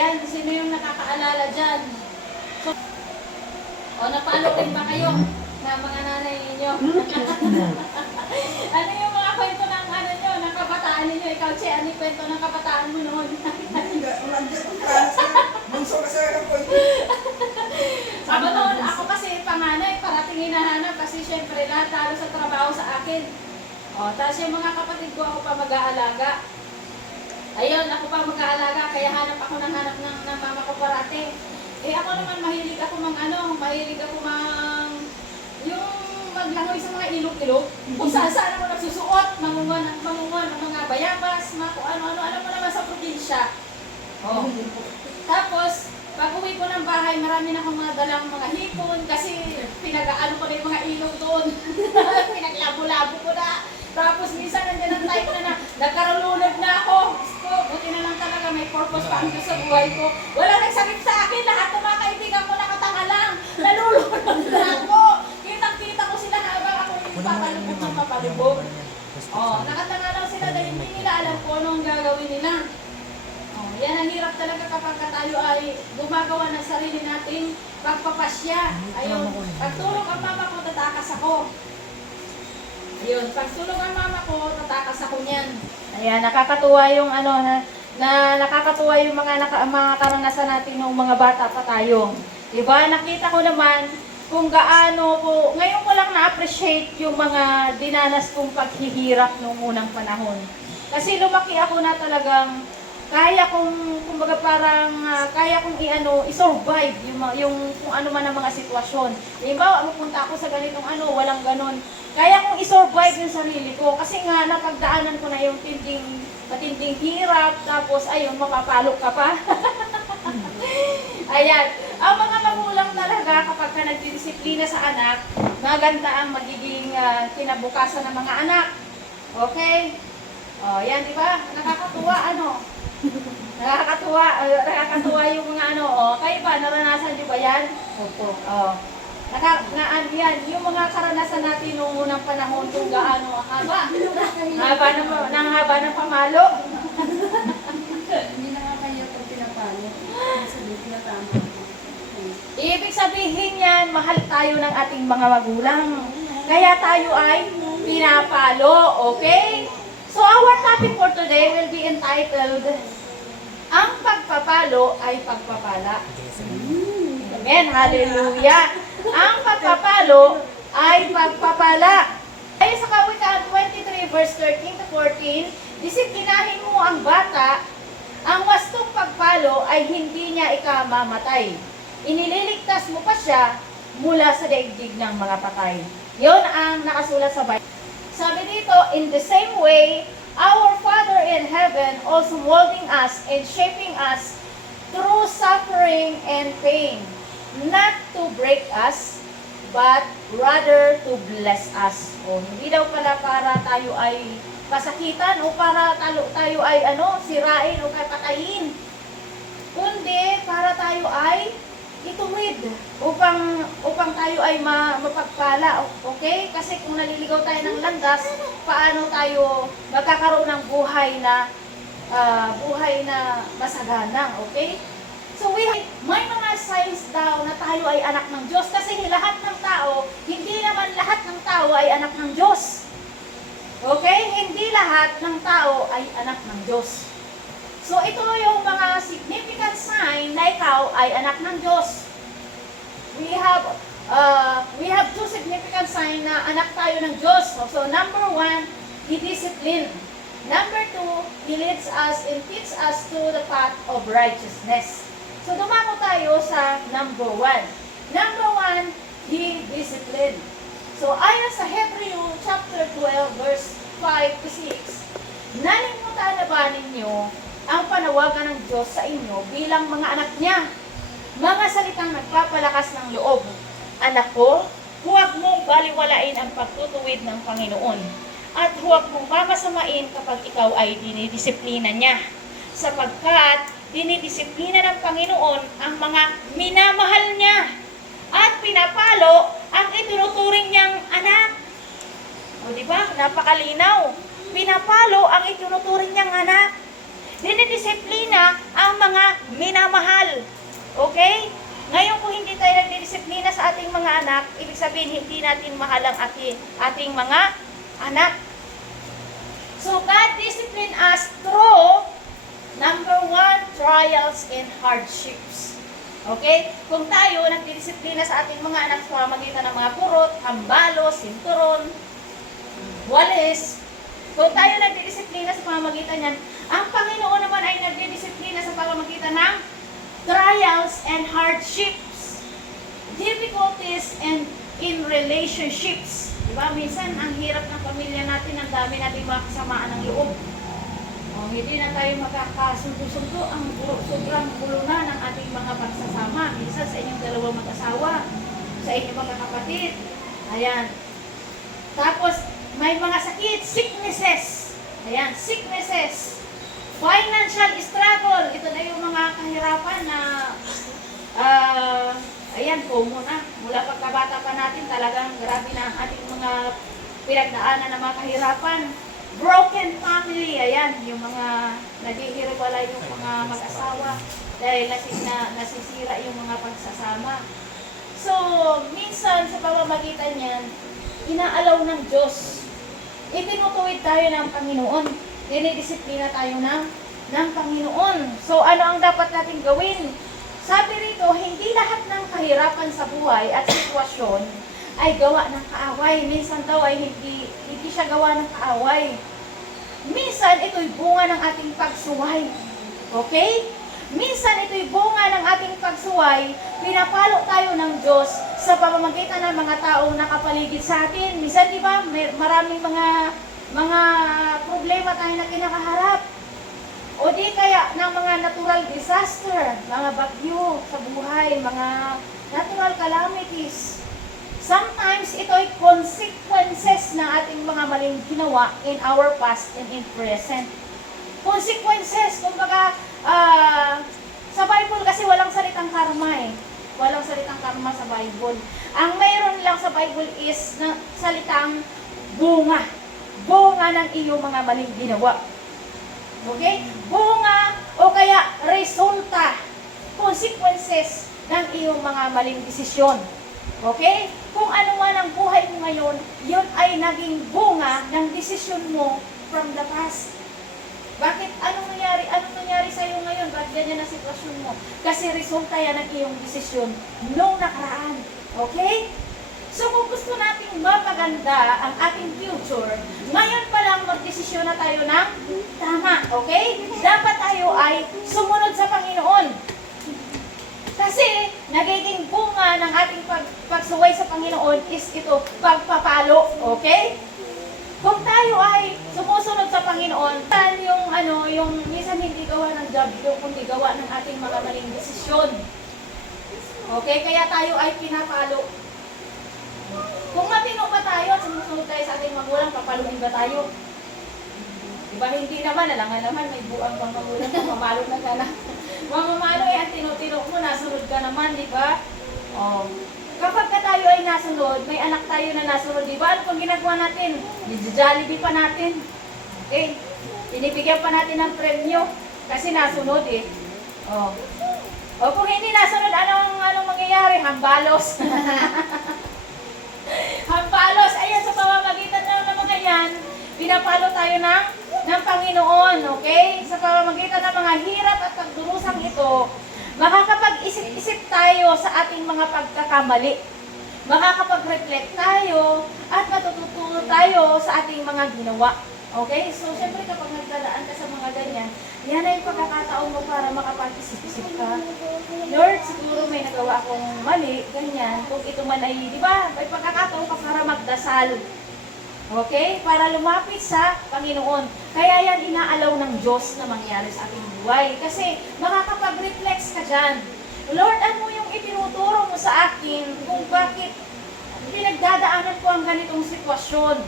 Ayan, sino yung nakakaalala dyan? So, napalo rin ba kayo na mga nanay ninyo? Ano yung mga kwento ng ano nyo, ng kabataan ninyo? Ikaw, Che, ano yung kwento ng kabataan mo noon? Ako noon, ako kasi panganay, parating hinahanap kasi syempre lahat talo sa trabaho sa akin. Tapos yung mga kapatid ko, ako pa mag-aalaga. Ayun, ako pa mag-aalaga, kaya hanap ako ng mama ko parate. Ako naman mahilig ako yung maglangoy sa mga ilog-ilog. Kung saan ako nagsusuot, mangunguan ng mga bayabas, kung ano-ano, alam mo naman sa probinsya. Tapos, pag uwi ko ng bahay, marami na akong mga dalang mga hipon kasi pinag-aano ko na yung mga ilog doon. Pinaglabo-labo ko na. Tapos minsan nandiyan ang time na nagkarulunod na ako. Buti na lang talaga may purpose pa ako sa buhay ko. Wala nagsakit sa akin. Lahat ng mga kaibigan ko nakatanga lang. Nalulunod na ako. Kitang-kita ko sila habang ako yung papalubog ng papalubog. Nakatanga lang sila dahil hindi nila alam kung anong gagawin nila. Yan ang hirap talaga kapag tayo ay gumagawa ng sarili nating pagpapasya. Ayun, pagtulog ang mama ko, tatakas ako. Ayun, pagtulog ang mama ko, tatakas ako niyan. Ayan, nakakatuwa yung nakakatuwa yung mga karanasan natin nung mga bata pa tayo. Diba? Nakita ko naman kung gaano ko, ngayon ko lang na-appreciate yung mga dinanas kong paghihirap nung unang panahon. Kasi lumaki ako na talagang kaya kong, kumbaga parang, kaya kong i-survive yung kung ano man ang mga sitwasyon. Halimbawa, mapunta ako sa ganitong walang ganon. Kaya kong i-survive yung sarili ko. Kasi nga, napagdaanan ko na yung matinding hirap, tapos, ayun, mapapalo ka pa. Ayan. Ang mga magulang talaga, kapag ka nagdidisiplina sa anak, maganda ang magiging kinabukasan ng mga anak. Okay? Yan, di ba? Nakakatuwa, Nakakatuwa yung mga kayo ba, naranasan nyo ba yan? Opo. Yan, yung mga karanasan natin noong unang panahon kung gaano ang haba ng pamalo. Hindi na nga kayo pag pinapalo. Ibig sabihin yan, mahal tayo ng ating mga magulang. Kaya tayo ay pinapalo, okay? So our topic for today will be entitled, Ang Pagpapalo ay Pagpapala. Amen, hallelujah. Ang pagpapalo ay pagpapala. Ayon sa Kawikaan 23 verse 13 to 14, disiplinahin mo ang bata, ang wastong pagpalo ay hindi niya ikamamatay. Inililigtas mo pa siya mula sa daigdig ng mga patay. Yon ang nakasulat sa Bible. Sabi dito, in the same way, our Father in heaven also molding us and shaping us through suffering and pain, not to break us, but rather to bless us. Hindi daw pala para tayo ay pasakitan o para tayo ay sirain o patayin, kundi para tayo ay ituwid upang tayo ay mapagpala, okay? Kasi kung naliligaw tayo ng landas, paano tayo magkakaroon ng buhay na masagana, okay? So may mga signs daw na tayo ay anak ng Diyos kasi lahat ng tao, hindi naman lahat ng tao ay anak ng Diyos. Okay? Hindi lahat ng tao ay anak ng Diyos. So, ito yung mga significant sign na ikaw ay anak ng Diyos. We have two significant sign na anak tayo ng Diyos. So, number 1, He discipline. Number 2, He leads us and teaches us to the path of righteousness. So, dumako tayo sa number 1. Number 1, He discipline. So, ayon sa Hebrew chapter 12, verse 5 to 6, nalimutan na ba ninyo ang panawagan ng Diyos sa inyo bilang mga anak niya? Mga salitang nagpapalakas ng loob. Anak ko, huwag mong baliwalain ang pagtutuwid ng Panginoon. At huwag mong mamasamain kapag ikaw ay dinidisiplina niya. Sapagkat dinidisiplina ng Panginoon ang mga minamahal niya. At pinapalo ang itinuturing niyang anak. O diba? Napakalinaw. Pinapalo ang itinuturing niyang anak. Dinidisiplina ang mga minamahal. Okay? Ngayon kung hindi tayo nagdidisiplina sa ating mga anak, ibig sabihin hindi natin mahal ang ating mga anak. So God discipline us through number 1, trials and hardships. Okay? Kung tayo nagdidisiplina sa ating mga anak sa pamamagitan ng mga kurot, hambalos, sinturon, walis, kung tayo nagdidisiplina sa pamamagitan yan, ang Panginoon naman ay nagdidisiplina sa pamamagitan ng trials and hardships, difficulties and in relationships. Diba? Minsan, ang hirap ng pamilya natin, ang dami natin mga kasamaan ng loob. Hindi na tayo magkakasundo-sundo, sobrang gulo na ng ating mga pagsasama. Minsan sa inyong dalawang mag-asawa, sa inyong mga kapatid. Ayan. Tapos, may mga sakit, sicknesses. Ayan, sicknesses. Financial struggle. Ito na yung mga kahirapan na, ayan po muna. Mula pagkabata pa natin, talagang grabe na ang ating mga pinagdaanan ng mga kahirapan. Broken family, ayan, yung mga naghihiwalay yung mga mag-asawa dahil nasisira yung mga pagsasama. So, minsan sa pamamagitan yan, inaalaw ng Diyos. Itinutuwid tayo ng Panginoon. Dinidisiplina tayo ng Panginoon. So, ano ang dapat natin gawin? Sabi rito, hindi lahat ng kahirapan sa buhay at sitwasyon ay gawa ng kaaway. Minsan daw ay hindi siya gawa ng kaaway. Minsan ito'y bunga ng ating pagsuway. Okay? Minsan ito'y bunga ng ating pagsuway. Pinapalo tayo ng Diyos sa pamamagitan ng mga taong nakapaligid sa atin. Minsan, di ba, maraming mga problema tayo na kinakaharap. O di kaya ng mga natural disaster, mga bagyo sa buhay, mga natural calamities. Sometimes ito ay consequences ng ating mga maling ginawa in our past and in present. Consequences, kumbaga, sa Bible kasi walang salitang karma eh. Walang salitang karma sa Bible. Ang mayroon lang sa Bible is na salitang bunga. Bunga ng iyong mga maling ginawa. Okay? Bunga o kaya resulta. Consequences ng iyong mga maling desisyon. Okay? Kung ano man ang buhay mo ngayon, yun ay naging bunga ng desisyon mo from the past. Bakit? Anong nangyari sa iyo ngayon? Bakit ganyan ang sitwasyon mo? Kasi resulta yan ng iyong desisyon noong nakaraan. Okay? So kung gusto nating mapaganda ang ating future, ngayon pa lang magdesisyon na tayo ng tama. Okay? Dapat tayo ay sumunod sa Panginoon. Kasi nagiging bunga ng ating pagsuway sa Panginoon is ito, pagpapalo. Okay? Kung tayo ay sumusunod sa Panginoon, yung minsan hindi gawa ng job, kundi gawa ng ating mga maling desisyon. Okay? Kaya tayo ay pinapalo. Kung matino ba tayo at sumusunod tayo sa ating magulang, papaluin ba tayo? Diba hindi naman, alangan naman, may buang pang magulang, mamalo na ka na. Mamamalo yan, tinutino mo, nasunod ka naman, di ba? Oh. Kapag ka tayo ay nasunod, may anak tayo na nasunod, di ba? Ano pang ginagawa natin? Jollibee pa natin. Okay? Binibigyan pa natin ng premyo kasi nasunod eh. Oh. O kung hindi nasunod, anong mangyayari? Hambalos. Hambalos. Ayan, sa pamamagitan ng mga yan, pinapalo tayo ng Panginoon, okay? Sa pamamagitan ng mga hirap at pagdurusang ito, makakapag-isip-isip tayo sa ating mga pagkakamali. Makakapag-reflect tayo at matututo tayo sa ating mga ginawa. Okay? So, syempre kapag nagdadaan ka sa mga ganyan, yan ay pagkakataon mo para makapag-isip-isip ka. Lord, siguro may nagawa akong mali, ganyan. Kung ito man ay, di ba, may pagkakataon ka para magdasal. Okay? Para lumapit sa Panginoon. Kaya yan inaalaw ng Diyos na mangyari sa ating buhay. Kasi makakapag-reflex ka dyan. Lord, ano yung itinuturo mo sa akin kung bakit pinagdadaanan ko ang ganitong sitwasyon?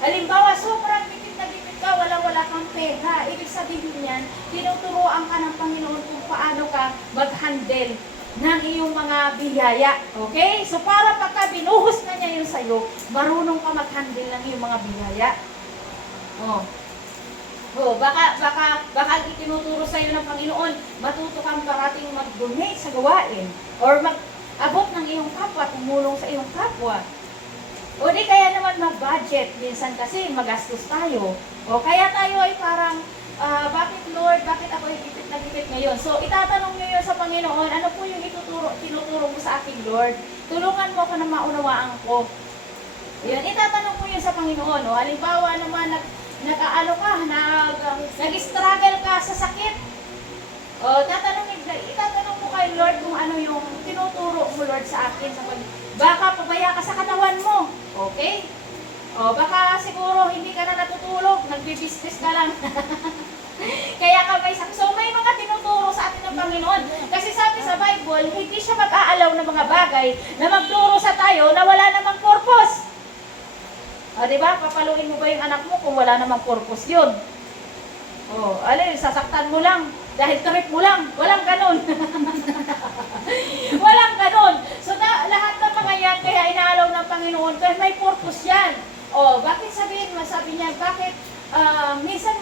Halimbawa, sobrang gipit na gipit ka, wala kang pera. Ibig sabihin yan, tinuturoan ka ng Panginoon kung paano ka mag-handle ng iyong mga biyaya. Okay? So para pagka binuhos na niya yun sa'yo, marunong ka mag-handle ng iyong mga biyaya. Baka itinuturo sa'yo ng Panginoon, matuto ka mag-donate sa gawain or mag-abot ng iyong kapwa, tumulong sa iyong kapwa. O di kaya naman mag-budget, minsan kasi magastos tayo. O kaya tayo ay parang, bakit Lord, bakit ako higipit na higipit ngayon? So itatanong niyo yun sa Panginoon, ano po yung tinuturo mo sa akin Lord? Tulungan mo ako na maunawaan ko. Yun, itatanong mo yun sa Panginoon. O halimbawa naman, nag-struggle ka sa sakit. O itatanong mo kay Lord kung ano yung tinuturo mo Lord sa akin. Baka pabaya ka sa katawan mo. Okay? O baka siguro hindi ka na natutulog, nagbi-business ka lang. Kaya ka may sakit. So may mga tinuturo sa atin ng Panginoon. Kasi sabi sa Bible, hindi siya mag-aalaw ng mga bagay na magturo sa tayo na wala namang purpose. O diba? Papaluin mo ba yung anak mo kung wala namang purpose yun? O, sasaktan mo lang. Dahil trip mo lang. Walang ganon. Walang ganon. So lahat ng mga yan, kaya inaalaw ng Panginoon, kaya may purpose yan. O, bakit sabi niya, bakit minsan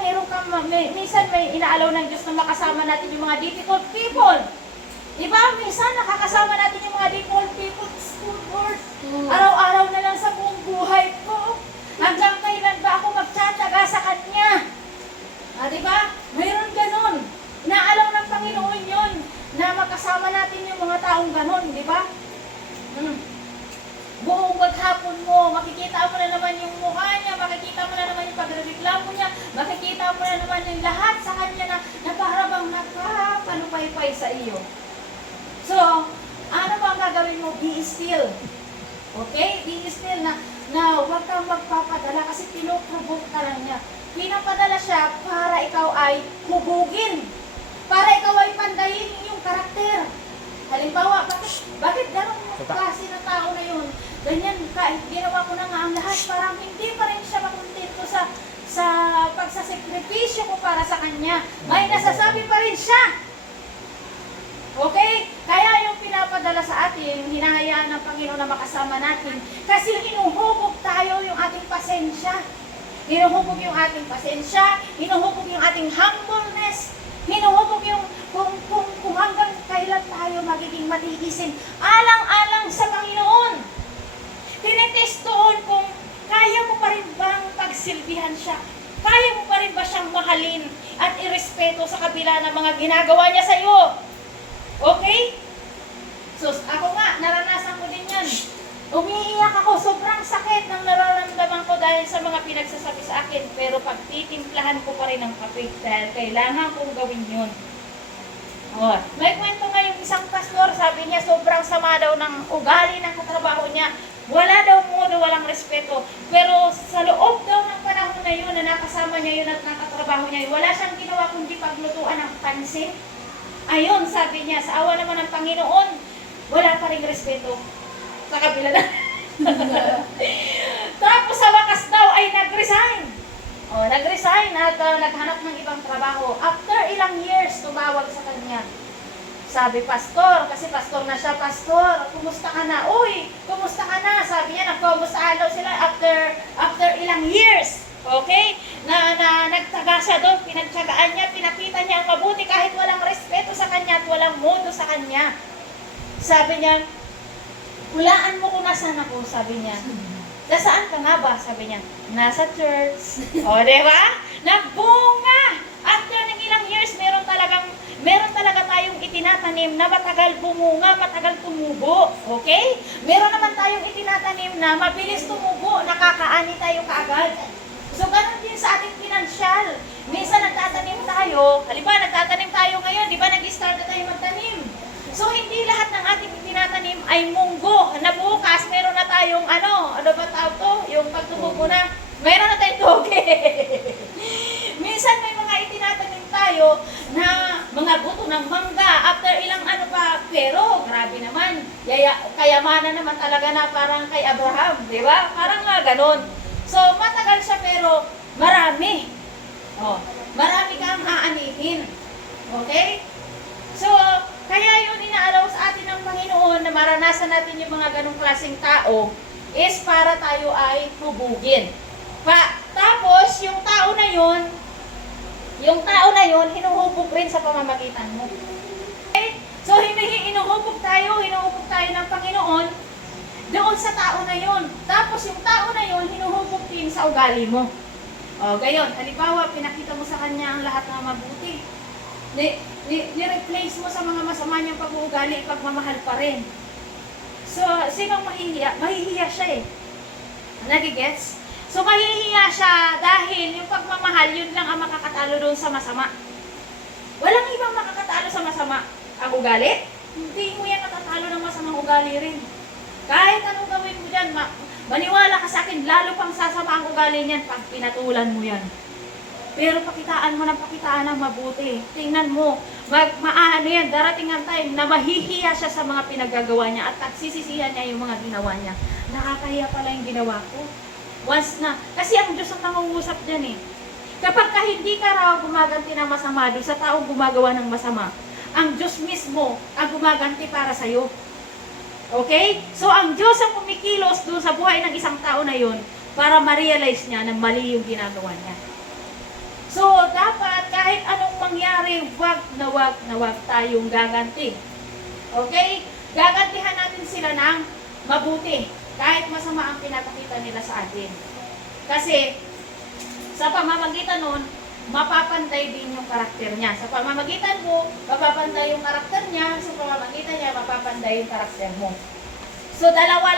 minsan may inaalaw ng Diyos na makasama natin yung mga difficult people. Diba? Minsan nakakasama natin yung mga difficult people sa school. Araw-araw na lang sa buong buhay ko. Hanggang kailan ba ako magtsatsaga sa Kanya? Diba? Mayroon ganon. Inaalaw ng Panginoon yun na makasama natin yung mga taong ganon. Diba? Buong maghapon mo, makikita mo na naman yung mukha niya, makikita mo na naman yung pagreklamo niya, makikita mo na naman yung lahat sa kanya na para bang nakapanupaypay sa iyo. So, ano ba ang gagawin mo? Be still. Okay? Be still na huwag kang magpapadala kasi pinoprovoke ka lang niya. Pinapadala siya para ikaw ay hubugin. Para ikaw ay pandayin yung karakter. Halimbawa, bakit gano'n yung klase na tao na yun? Ganyan, ginawa ko na nga ang lahat, parang hindi pa rin siya makontento sa pagsasakripisyo ko para sa kanya. May nasasabi pa rin siya. Okay? Kaya yung pinapadala sa atin, hinahayaan ng Panginoon na makasama natin. Kasi hinuhubog tayo yung ating pasensya. Hinuhubog yung ating pasensya, hinuhubog yung ating humbleness, hinuhubog yung kung hanggang kailan tayo magiging matiisin. Alang-alang sa Panginoon. Tinetest doon kung kaya mo pa rin bang pagsilbihan siya. Kaya mo pa rin ba siyang mahalin at irespeto sa kabila ng mga ginagawa niya sa iyo? Okay? So, ako nga, naranasan ko din yan. Umiiyak ako, sobrang sakit ng nararamdaman ko dahil sa mga pinagsasabi sa akin. Pero pagtitimplahan ko pa rin ang kape dahil kailangan kong gawin yun. Oh, may kwento nga yung isang pastor, sabi niya sobrang sama daw ng ugali ng katrabaho niya. Wala daw modo, walang respeto. Pero sa loob daw ng panahon na yun na nakasama niya yun at nakatrabaho niya yun, wala siyang ginawa kundi paglutuan ng pansin. Ayun, sabi niya, sa awa naman ng Panginoon, wala pa rin respeto. Sa kabila na. Tapos sa wakas daw ay nag-resign. O, nag-resign at naghanap ng ibang trabaho. After ilang years, tumawag sa kanya. Sabi, pastor, kasi pastor na siya, pastor, kumusta ka na? Uy, kumusta ka na? Sabi niya, nagkumustahan daw sila after ilang years. Okay? Na nagtaga siya doon, pinagtsagaan niya, pinakita niya ang mabuti kahit walang respeto sa kanya at walang modo sa kanya. Sabi niya, hulaan mo kung nasaan ako, sabi niya. Nasaan ka nga ba? Sabi niya, nasa church. O, diba? Nagbunga! After ng ilang years, meron talaga tayong itinatanim na matagal bumunga, matagal tumubo. Okay? Meron naman tayong itinatanim na mabilis tumubo, nakakaani tayo kaagad. So, ganun din sa ating pinansyal. Minsan nagtatanim tayo, halimbawa nagtatanim tayo ngayon, di ba nag-start na tayo magtanim? So, hindi lahat ng ating itinatanim ay munggo. Na bukas, meron na tayong ano ba tawag to? Yung pagtumubo na, meron na tayong toge. Minsan may mga itinatanim tayo na mga buto ng mangga, after ilang ano pa, pero grabe naman, kayamanan naman talaga na parang kay Abraham, di ba? Parang nga ganon. So, matagal siya pero marami. Oh, marami kang aanihin. Okay? So, kaya yun inaalaw sa atin ng Panginoon na maranasan natin yung mga ganong klaseng tao is para tayo ay hubugin. Tapos, yung tao na yun, hinuhubog rin sa pamamagitan mo. Okay? So, hinuhubog tayo ng Panginoon doon sa tao na yon. Tapos yung tao na yon, hinuhubog din sa ugali mo. O, gayon. Halimbawa, pinakita mo sa kanya ang lahat ng mabuti. Ni-replace mo sa mga masama niyang pag-uugali, pagmamahal pa rin. So, sinong mahihiya? Mahihiya siya eh. Nagigets? So, mahihiya siya dahil yung pagmamahal, yun lang ang makakatalo doon sa masama. Walang ibang makakatalo sa masama. Ang ugali? Hindi mo yan natatalo ng masamang ugali rin. Kahit anong gawin mo dyan, maniwala ka sa akin, lalo pang sasama ang ugali niyan pag pinatulan mo yan. Pero pakitaan mo ng mabuti. Tingnan mo, maano yan, darating ang time na mahihiya siya sa mga pinagagawa niya at nagsisisihan niya yung mga ginawa niya. Nakakahiya pala yung ginawa ko. Once na, kasi ang Diyos ang nangungusap dyan eh. Kapag ka hindi ka raw gumaganti ng masama doon sa taong gumagawa ng masama, ang Diyos mismo ang gumaganti para sa'yo. Okay? So, ang Diyos ang kumikilos doon sa buhay ng isang tao na yun para ma-realize niya na mali yung ginagawa niya. So, dapat kahit anong mangyari, wag na wag tayong gaganti. Okay? Gagantihan natin sila ng mabuti kahit masama ang pinapakita nila sa atin. Kasi, sa pamamagitan nun, mapapanday din yung karakter niya. Sa pamamagitan mo, mapapanday yung karakter niya. Sa pamamagitan niya, mapapanday yung karakter mo. So, dalawa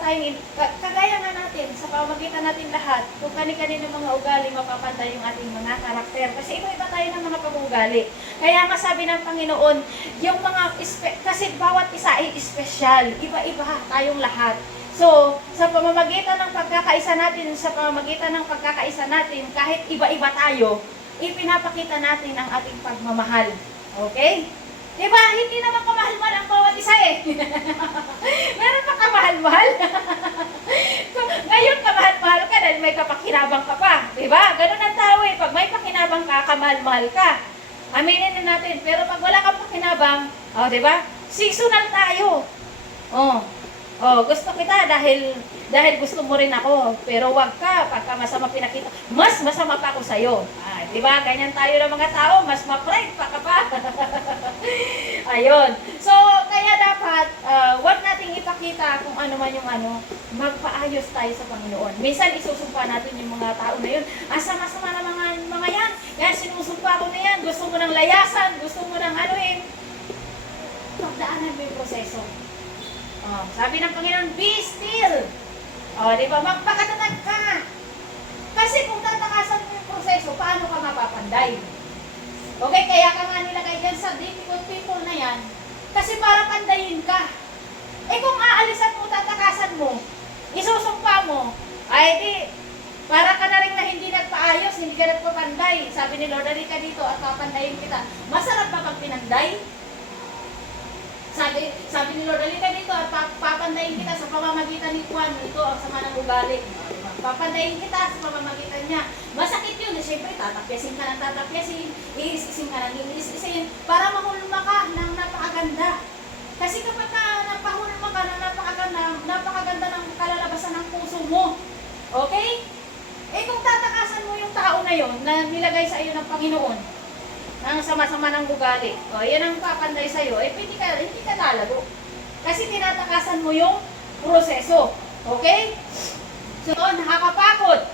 tayong, kagaya nga natin, sa pamamagitan natin lahat, kung kani-kanino mga ugali, mapapanday yung ating mga karakter. Kasi iba-iba tayo ng mga pag-uugali. Kaya nga sabi ng Panginoon, yung mga, kasi bawat isa ay espesyal. Iba-iba tayong lahat. So, sa pamamagitan ng pagkakaisa natin, kahit iba-iba tayo, ipinapakita natin ang ating pagmamahal. Okay? Diba? Hindi naman kamahal-mahal ang bawat isa eh. Meron pa kamahal-mahal. Ngayon, kamahal-mahal ka dahil may kapakinabang ka pa. Diba? Ganun ang tao eh. Pag may pakinabang ka, kamahal-mahal ka. Aminin din natin. Pero pag wala kang pakinabang, diba? Seasonal tayo. Gusto kita dahil gusto mo rin ako. Pero wag ka, pagka masama pinakita, mas masama pa ako sa'yo. Diba? Ganyan tayo ng mga tao, mas ma-pride pa ka pa. Ayun. So, kaya dapat, wag nating ipakita kung ano man yung magpaayos tayo sa Panginoon. Minsan, isusumpa natin yung mga tao na yun. Sama-sama na mga yan. Yan, sinusumpa ko na yan. Gusto mo ng layasan, gusto mo ng pagdaanan mo yung proseso. Sabi ng Panginoon, be still. Diba? Magpakatatag ka. Kasi kung tatakasan mo yung proseso, paano ka mapapanday? Okay, kaya ka nga nilagay dyan sa difficult people na yan, kasi para pandayin ka. Kung aalisan mo, tatakasan mo, isusumpa mo, di, para ka na rin na hindi nagpaayos, hindi ka nagpapanday. Sabi ni Lord, dali ka dito at papandayin kita. Masarap ba pag pinanday? Sabi ni Lord, halika dito at papandayin kita sa pamamagitan ni Juan. Ito ang sama ng ugali. Papandayin kita sa pamamagitan niya. Masakit yun. Siyempre, tatapyasin ka ng tatapyasin. Iis-isin ka ng iis-isin. Para mahulma ka ng napakaganda. Kasi kapag napahulma ka ng napakaganda ng kalalabasan ng puso mo. Okay? Kung tatakasan mo yung tao na yon na nilagay sa iyo ng Panginoon, ng sama-sama ng ugali. Yan ang papanday sa'yo. Hindi ka lalago. Kasi tinatakasan mo yung proseso. Okay? So, nakakapagod,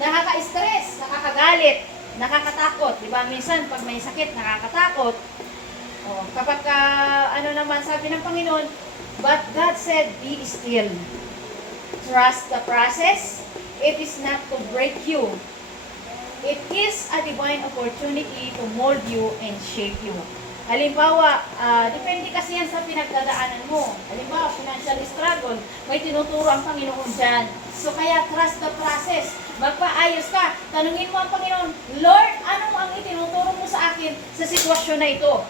nakaka-stress, nakakagalit, nakakatakot. Diba? Minsan, pag may sakit, nakakatakot. Kapag naman, sabi ng Panginoon, but God said, be still. Trust the process. It is not to break you. It is a divine opportunity to mold you and shape you. Halimbawa, depende kasi yan sa pinagdadaanan mo. Halimbawa, financial struggle, may tinuturo ang Panginoon dyan. So kaya trust the process. Magpaayos ka. Tanungin mo ang Panginoon, Lord, ano ang itinuturo mo sa akin sa sitwasyon na ito?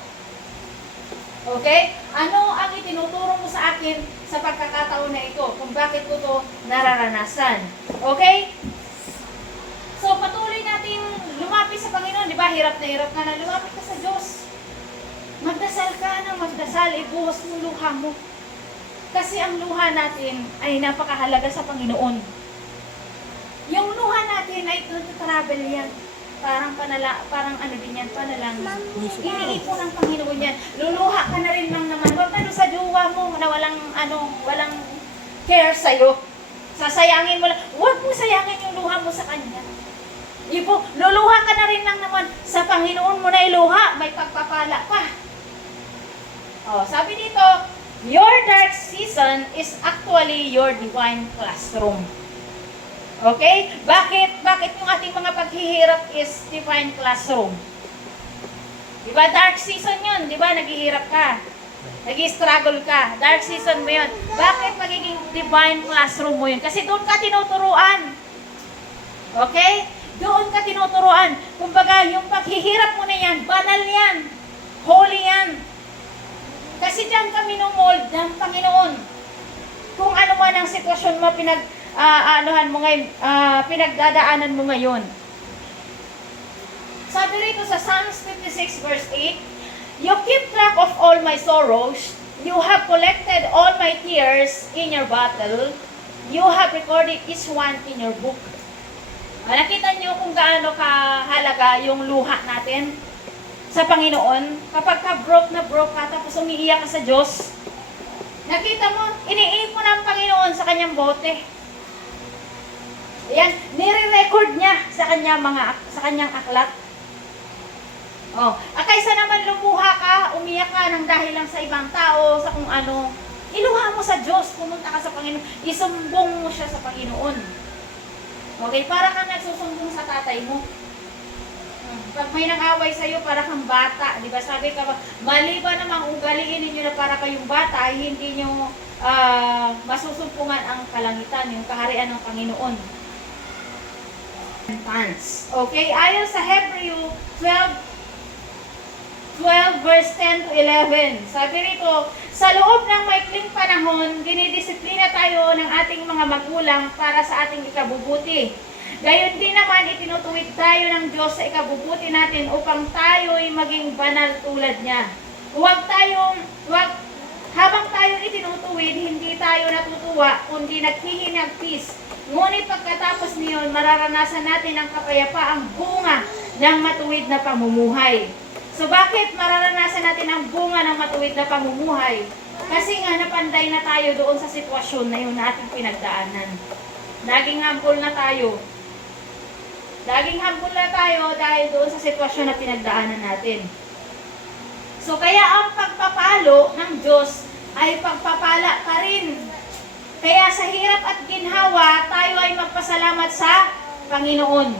Okay? Ano ang itinuturo mo sa akin sa pagkakataon na ito? Kung bakit ko ito nararanasan? Okay? So, patuloy natin lumapit sa Panginoon. Di ba? Hirap ka na. Lumapit ka sa Diyos. Magdasal ka ng magdasal. Ibuhos mo luha mo. Kasi ang luha natin ay napakahalaga sa Panginoon. Yung luha natin ay travel yan. parang ano din yan, panalangin. Iniipon ng Panginoon yan. Luluha ka na rin lang naman. Huwag ka sa jowa mo na walang care sa'yo. Sasayangin mo lang. Huwag mo sayangin yung luha mo sa kanya. Ipo, luluha ka na rin lang naman. Sa Panginoon mo na iluha, may pagpapala pa. Oh, sabi dito, your dark season is actually your divine classroom. Okay? Bakit yung ating mga paghihirap is divine classroom? Diba, dark season yun? Diba, naghihirap ka? Nag-struggle ka? Dark season mo yun. Bakit magiging divine classroom mo yun? Kasi doon ka tinuturuan. Okay? Doon ka tinuturuan. Kumbaga, yung paghihirap mo na yan, banal yan. Holy yan. Kasi diyan ka minumold ng Panginoon. Kung ano man ang sitwasyon mo, pinagdadaanan mo ngayon. Sabi rito sa Psalms 56 verse 8, you keep track of all my sorrows, you have collected all my tears in your bottle, you have recorded each one in your book. Nakita niyo kung gaano kahalaga yung luha natin sa Panginoon. Kapag ka-broke ka, tapos umiiyak ka sa Diyos, nakita mo, iniipon ng Panginoon sa kanyang bote. Ayan, nire-record niya sa kanyang aklat. Oh, kaysa naman lumuha ka, umiyak ka ng dahil lang sa ibang tao, sa kung ano, iluha mo sa Diyos, pumunta ka sa Panginoon, isumbong mo siya sa Panginoon. Okay, para kang nagsusumbong sa tatay mo. Pag may nang-away sa'yo, para kang bata. Di ba? Sabi ka ba, mali ba namang ugaliin ninyo na para kayong bata, ay hindi nyo masusumpungan ang kalangitan, yung kaharian ng Panginoon. Okay, ayon sa Hebreo 12 verse 10 to 11. Sabi rito, sa loob ng maikling panahon, dinidisiplina tayo ng ating mga magulang para sa ating ikabubuti. Gayon din naman, itinutuwid tayo ng Diyos sa ikabubuti natin upang tayo'y maging banal tulad niya. Habang tayo itinutuwid, hindi tayo natutuwa, kundi naghihinagpis. Ngunit pagkatapos niyon, mararanasan natin ang kapayapaang bunga ng matuwid na pamumuhay. So bakit mararanasan natin ang bunga ng matuwid na pamumuhay? Kasi nga napanday na tayo doon sa sitwasyon na yun na ating pinagdaanan. Naging humble na tayo. Laging humble na tayo dahil doon sa sitwasyon na pinagdaanan natin. So kaya ang pagpapalo ng Diyos ay pagpapala pa rin. Kaya sa hirap at ginhawa, tayo ay magpasalamat sa Panginoon.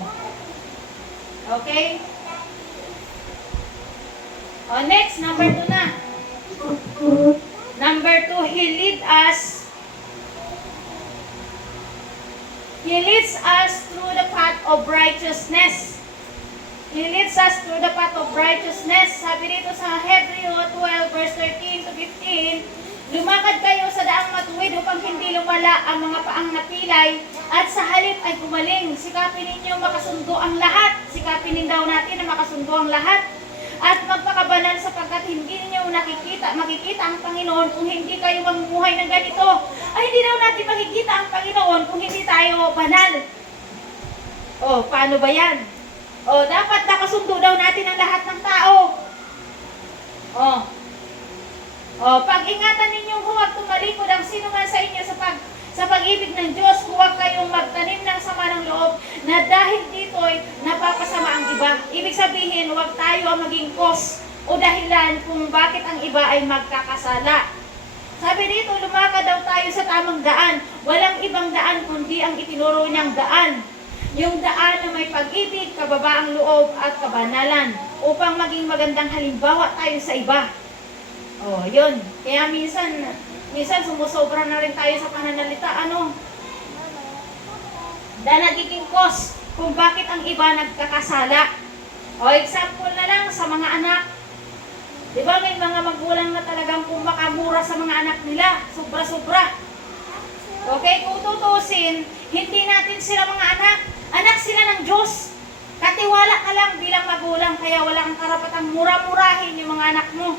Okay? O next, number 2 na. Number 2, He leads us through the path of righteousness. He leads us through the path of righteousness. Sabi dito sa Hebreo 12 verse 13 to 15, lumakad kayo sa daang matuwid upang hindi lumala ang mga paang napilay at sa halip ay gumaling. Sikapin ninyo makasundo ang lahat. Sikapin din daw natin na makasundo ang lahat. At magpakabanal sapagkat hindi niyo makikita ang Panginoon kung hindi kayo mamumuhay ng ganito. Ay, hindi daw natin makikita ang Panginoon kung hindi tayo banal. O, paano ba yan? O, dapat nakasundo daw natin ang lahat ng tao. Pag-ingatan ninyong huwag tumalikod ang sino man sa inyo sa pag-ibig ng Diyos, huwag kayong magtanim ng sama ng loob na dahil dito'y napapasama ang iba. Ibig sabihin, huwag tayo ang maging cause o dahilan kung bakit ang iba ay magkakasala. Sabi dito, lumakad daw tayo sa tamang daan. Walang ibang daan kundi ang itinuro niyang daan. Yung daan na may pag-ibig, kababaang loob at kabanalan upang maging magandang halimbawa tayo sa iba. Yun. Kaya minsan sumusobra na rin tayo sa pananalita. Nagiging cause kung bakit ang iba nagkakasala. Example na lang sa mga anak. Di ba may mga magulang na talagang kumakamura sa mga anak nila. Sobra-sobra. Okay, kung tutusin, hindi natin sila mga anak. Anak sila ng Diyos. Katiwala ka lang bilang magulang, kaya wala kang karapatang mura-murahin yung mga anak mo.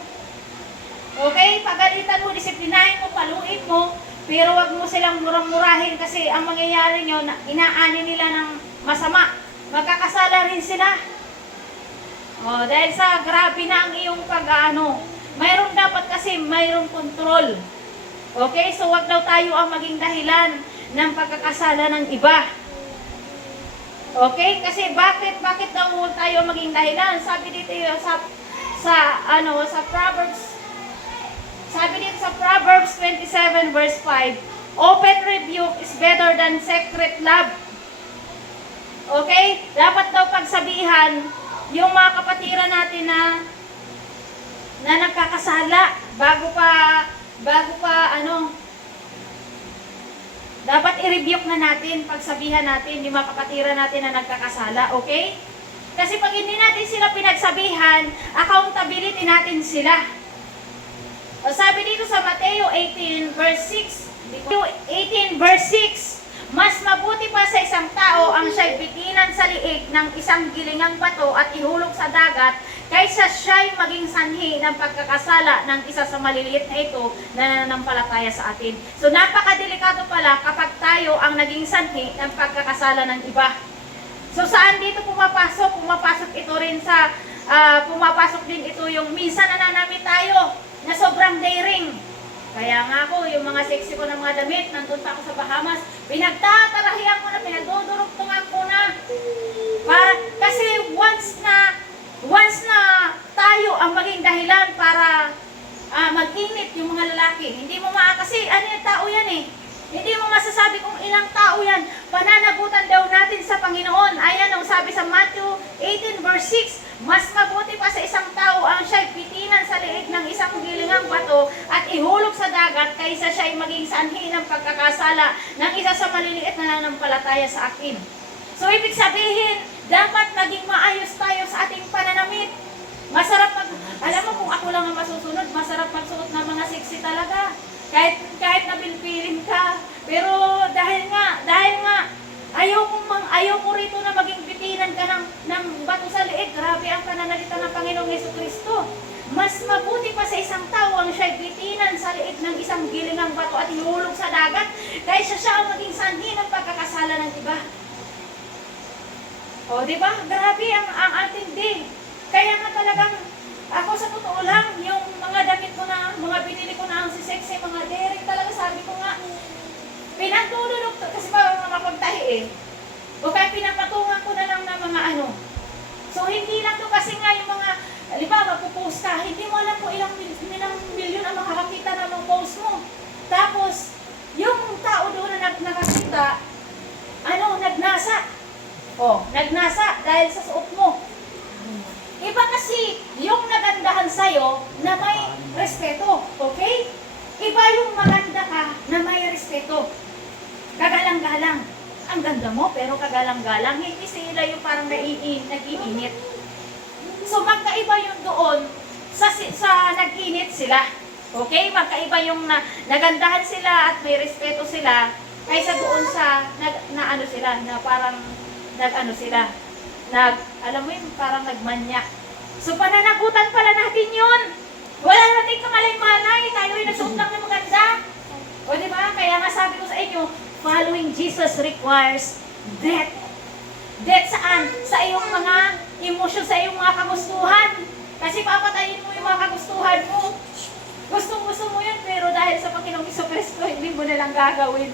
Okay, pagalitan mo, disiplinahin mo, paluin mo, pero wag mo silang murang-murahin kasi ang mangyayari nyo, inaani nila ng masama. Magkakasala rin sila. Oh, dahil sa grabe na ang iyong pag-ano. Mayroon dapat kasi mayroong control. Okay? So wag daw tayo ang maging dahilan ng pagkakasala ng iba. Okay? Kasi bakit daw tayo maging dahilan? Sabi dito sa Proverbs, sabi dito sa Proverbs 27 verse 5, open rebuke is better than secret love. Okay? Dapat daw pagsabihan yung mga kapatiran natin na nagkakasala bago pa dapat i-rebuke na natin, pagsabihan natin yung mga kapatiran natin na nagkakasala, okay? Kasi pag hindi natin sila pinagsabihan, accountability natin sila. O sabi dito sa Mateo 18 verse 6, Mateo 18 verse 6, mas mabuti pa sa isang tao ang siya'y bitinan sa liig ng isang gilingang bato at ihulog sa dagat kaysa siya'y maging sanhi ng pagkakasala ng isa sa maliliit na ito na nananampalataya sa atin. So napakadelikado pala kapag tayo ang naging sanhi ng pagkakasala ng iba. So saan dito pumapasok? Pumapasok ito rin sa, pumapasok din ito yung minsan nananamit tayo na sobrang daring. Kaya nga ako, yung mga sexy ko ng mga damit, nandun pa ako sa Bahamas, pinagtatarahian ko na, pinagdudurugtungan ko na. Kasi once na tayo ang maging dahilan para mag-init yung mga lalaki, hindi mo kasi ano yung tao yan eh. Hindi mo masasabi kung ilang tao yan. Pananagutan daw natin sa Panginoon. Ayan ang sabi sa Matthew 18 verse 6, mas mabuti pa sa isang tao ang siya'y pitinan sa liig ng isang gilingang bato at ihulog sa dagat kaysa siya'y maging sanhi ng pagkakasala ng isa sa maliliit na nanampalataya sa akin. So ibig sabihin, dapat naging maayos tayo sa ating pananamit. Masarap alam mo kung ako lang ang masusunod, masarap magsuot ng mga sexy talaga. Kahit nabilpirin ka. Pero dahil nga ayaw ko rito na maging bitinan ka ng bato sa liig. Grabe ang pananalita ng Panginoong Jesucristo. Mas mabuti pa sa isang tao ang siya'y bitinan sa liig ng isang gilingang bato at ihulog sa dagat kaysa siya ang maging sanhi ng pagkakasala ng iba. O, di ba? Grabe ang atindi. Kaya nga talagang ako sa totoo lang, yung mga damit ko na, mga binili ko na ang sexy, mga daring talaga, sabi ko nga, pinagtulunok to, kasi mga mapagtahi eh. O kaya pinapatungan ko na lang ng mga ano. So hindi lang to kasi nga yung mga, halimbawa, magpo-post ka, hindi mo alam kung ilang milyon ang makakakita na ng post mo. Tapos, yung tao doon na nakakita, nagnasa. O, nagnasa dahil sa suot mo. Iba kasi yung nagandahan sa'yo na may respeto, okay? Iba yung maganda ka na may respeto. Kagalang-galang. Ang ganda mo, pero kagalang-galang. Hindi sila yung parang nag-iinit. So magkaiba yung doon sa nag-init sila. Okay? Magkaiba yung nagandahan sila at may respeto sila kaysa doon sa alam mo yun, parang nagmanyak. So, pananagutan pala natin yun. Wala natin kamalay-malay. Tayo ay nasuot lang na maganda. O, di ba? Kaya nga sabi ko sa inyo, following Jesus requires death. Death saan? Sa iyong mga emotion, sa iyong mga kagustuhan. Kasi papatayin mo yung mga kagustuhan mo. Gusto mo yun, pero dahil sa Panginoong Jesucristo, hindi mo nalang gagawin.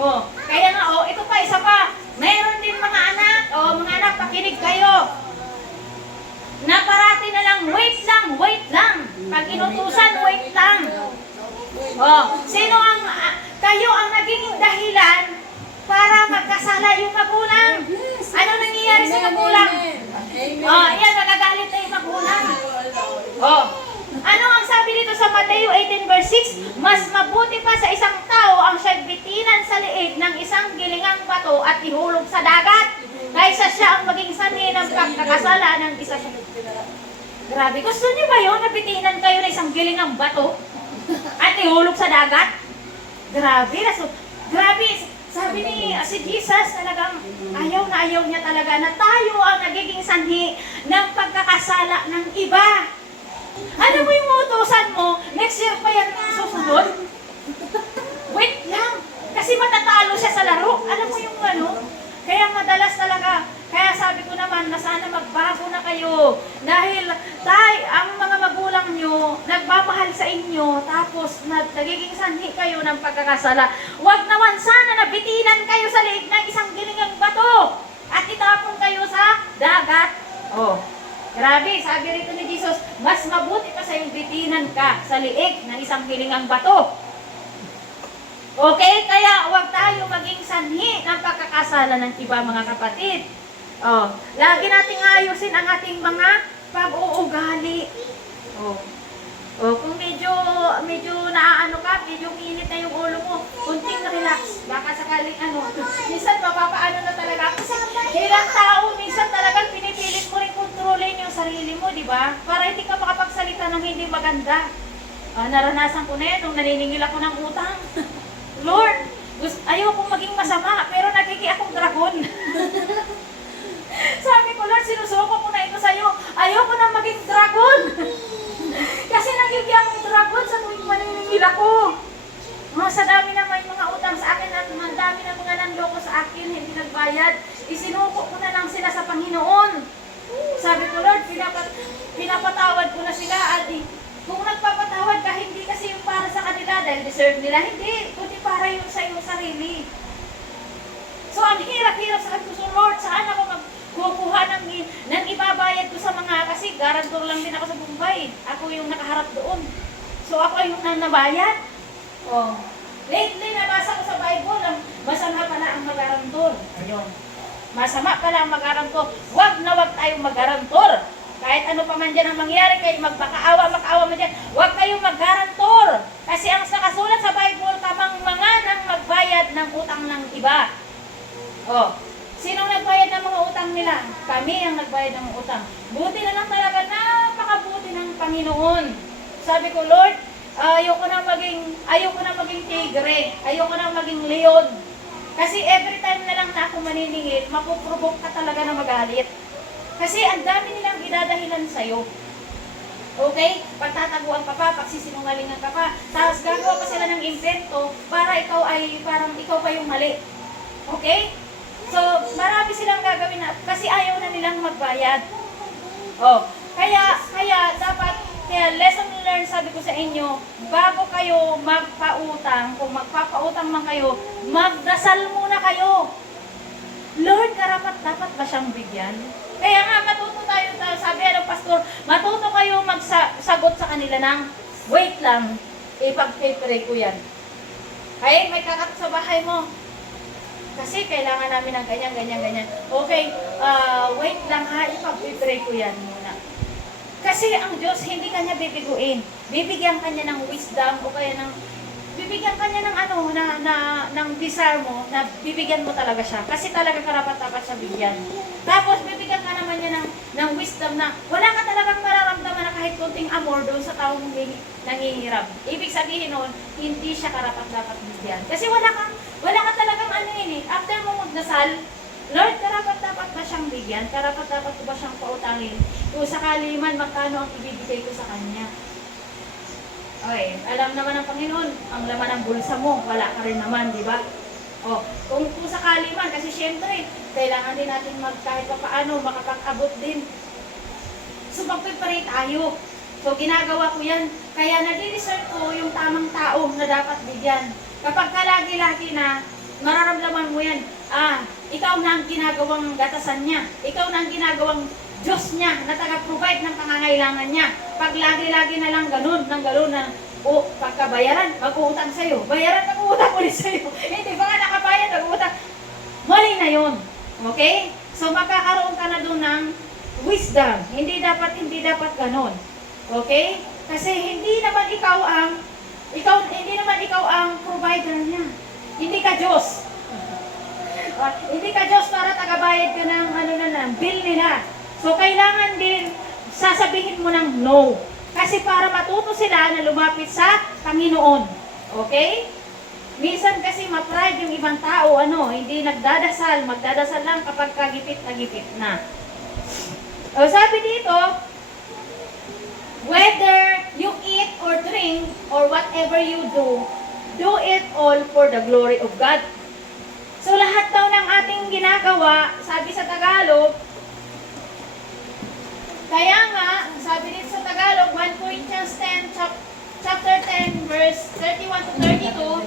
O, kaya nga, ito pa, isa pa. Mayroon din mga anak, mga anak, pakinig kayo. Na parati na lang, wait lang. Pag inutusan, wait lang. Kayo ang naging dahilan para magkasala yung magulang. Ano nangyayari sa magulang? Yan, nagagalit na yung magulang. Ano ang sabi dito sa Mateo 18 verse 6? Mas mabuti pa sa isang tao ang siya'y bitinan sa liig ng isang gilingang bato at ihulog sa dagat kaysa siya ang maging sanhi ng pagkakasala ng isa sa Grabe, gusto niyo ba yun? Nabitinan kayo ng isang gilingang bato at ihulog sa dagat? Grabe, sabi ni si Jesus talagang ayaw niya talaga na tayo ang nagiging sanhi ng pagkakasala ng iba. Ano mo yung utusan mo? Next year pa yan susunod? Wait lang. Kasi matatalo siya sa laro. Alam mo yung Kaya madalas talaga, Kaya sabi ko naman na sana magbago na kayo. Dahil ang mga magulang nyo, nagmamahal sa inyo, tapos nagiging sanhi kayo ng pagkakasala. Huwag naman sana na bitinan kayo sa liig ng isang gilingang bato at itapon kayo sa dagat. Oh, grabe, sabi rito ni Jesus, mas mabuti pa sa yung bitinan ka sa liig ng isang gilingang bato. Okay, kaya huwag tayo maging sanhi ng pagkakasala ng iba, mga kapatid. Oh, lagi nating ayusin ang ating mga pag-uugali. Oh. Oh, kung medyo naaano ka, medyo minit na yung ulo mo, kunting relax. Baka sakaling minsan mapapaano na talaga. Kasi ilang tao, minsan talagang pinipilit mo rin kontrolin yung sarili mo, di ba? Para hindi ka makapagsalita ng hindi maganda. Naranasan ko na yan nung naniningil ako ng utang. Lord, ayokong maging masama, pero nagiging akong dragon. Sabi ko, Lord, sinusuko ko na ito sa'yo. Ayoko na maging dragon. Kasi nagiging akong dragon sa tuwing maniningil ako. Sa dami naman yung mga utang sa akin at ang dami ng mga nanloko sa akin, hindi nagbayad. Isinuko ko na lang sila sa Panginoon. Sabi ko, Lord, pinapatawad ko na sila at kung nagpapatawad ka, hindi kasi yung para sa kanila dahil deserve nila. Hindi, kundi para yung sa iyong sarili. So, ang hirap-hirap sa ko, so Lord, saan ako magkukuha ng ibabayad ko sa mga, kasi garantor lang din ako sa Bombay. Ako yung nakaharap doon. So, ako yung nabayad. Oh. Lately, nabasa ko sa Bible, masama pala ang mag-garantor. Ayun. Masama pala ang mag-garantor. Huwag na huwag tayong mag-garantor. Kahit ano pa man dyan ang mangyari, kayo makaawa man dyan, huwag kayong mag-garantor. Kasi ang nakasulat sa Bible, kamang mga nang magbayad ng utang ng iba. Oh, sinong nagbayad ng mga utang nila? Kami ang nagbayad ng mga utang. Buti na lang talaga, napakabuti ng Panginoon. Sabi ko, Lord, ayoko na maging tigre, ayoko na maging leon. Kasi every time na lang na ako maniningil, mapuprovoke ka talaga na magalit. Kasi ang dami nilang idadahilan sa'yo. Okay? Pagtataguan ka pa, pagsisinungalingan ka pa, tapos gagawa pa sila ng invento para parang ikaw pa yung mali. Okay? So, marami silang gagawin na, kasi ayaw na nilang magbayad. Oh, kaya lesson learned, sabi ko sa inyo, bago kayo magpautang, kung magpapautang man kayo, magdasal muna kayo. Lord, dapat ba siyang bigyan? Kaya nga, matuto tayo, sabi pastor, matuto kayo magsagot sa kanila ng, wait lang, ipag-pray ko yan. Ay, may kakatok sa bahay mo. Kasi kailangan namin ng ganyan. Okay, wait lang ha, ipag-pray ko yan muna. Kasi ang Diyos, hindi kanya bibiguin. Bibigyan kanya ng wisdom o kaya bibigyan kanya ng ng desire mo, na bibigyan mo talaga siya. Kasi talaga karapat-dapat siya bigyan. Tapos bibigyan ka naman niya ng wisdom na wala ka talagang mararamdaman na kahit konting amor doon sa taong nangihirap. Ibig sabihin nun, hindi siya karapat-dapat bigyan. Kasi wala ka talagang after mo magdasal, Lord, karapat-dapat ba siyang bigyan? Karapat-dapat ko ba siyang pautangin? Kung sakali man, magkano ang ibibigay ko sa kanya? Okay, alam naman ng Panginoon, ang laman ng bulsa mo, wala ka rin naman, di ba? O, kung sakali man, kasi syempre, kailangan din natin kahit pa paano, makapag-abot din. So, magpipray tayo. So, ginagawa ko yan. Kaya nag-research ko yung tamang tao na dapat bigyan. Kapag kalagi-lagi na, mararamdaman mo yan, ikaw na ang ginagawang gatasan niya. Ikaw na ang ginagawang Diyos niya na taga-provide ng pangangailangan niya. Pag lagi-lagi na lang ganun na, pagkabayaran, mag-uutang sa'yo. Bayaran, mag-uutang ulit sa'yo. Hindi ba nga nakabayad, mag-uutang. Mali na yun. Okay? So, magkakaroon ka na doon ng wisdom. Hindi dapat ganun. Okay? Kasi hindi naman ikaw ang provider niya. Hindi ka Diyos. Hindi ka Diyos para tagabayad ka ng bill nila. So, kailangan din sasabihin mo ng no. Kasi para matuto sila na lumapit sa Panginoon. Okay? Minsan kasi ma-pride yung ibang tao, hindi nagdadasal. Magdadasal lang kapag kagipit na. O, sabi dito, whether you eat or drink or whatever you do it all for the glory of God. So lahat daw ng ating ginagawa, sabi sa Tagalog, kaya nga, sabi dito sa Tagalog, 1 Corinthians 10, chapter 10, verse 31 to 32,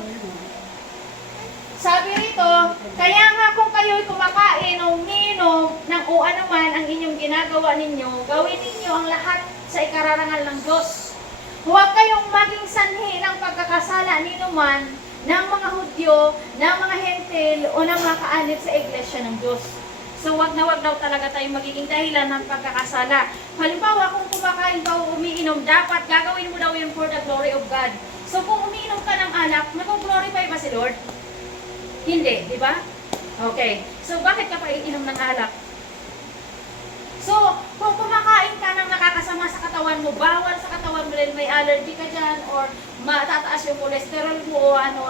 sabi rito, kaya nga kung kayo'y kumakain o umiinom ng o anuman ang inyong ginagawa ninyo, gawin ninyo ang lahat sa ikararangal ng Diyos. Huwag kayong maging sanhi ng pagkakasala ninuman ng mga Hudyo, ng mga Hentil, o ng mga kaanib sa iglesia ng Diyos. So wag na wag daw talaga tayong magiging dahilan ng pagkakasala. Halimbawa, kung kumakain ka o umiinom, dapat gagawin mo daw yun for the glory of God. So kung umiinom ka ng alak, mag-glorify ba si Lord? Hindi, di ba? Okay. So bakit ka pa iinom ng alak? So, kung kumakain ka ng nakakasama sa katawan mo, bawal sa katawan mo dahil may allergy ka dyan, or matataas yung cholesterol mo, o ano,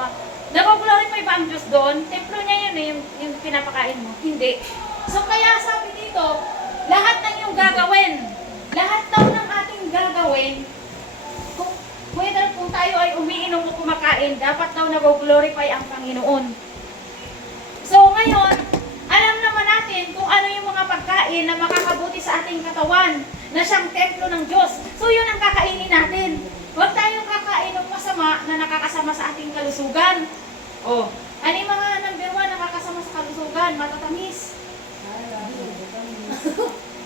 nag-glorify ba ang Diyos doon? Templo niya yun, yung pinapakain mo. Hindi. So, kaya sabi dito, lahat ng yung gagawin, lahat daw ng ating gagawin, whether kung tayo ay umiinom o kumakain, dapat daw nag-glorify ang Panginoon. So, ngayon, alam naman natin kung ano yung mga pagkain na makakabuti sa ating katawan, na siyang templo ng Diyos. So, yun ang kakainin natin. Huwag tayong kakain ng masama na nakakasama sa ating kalusugan. Oh, ano yung mga number 1 na nakakasama sa kalusugan? Matatamis.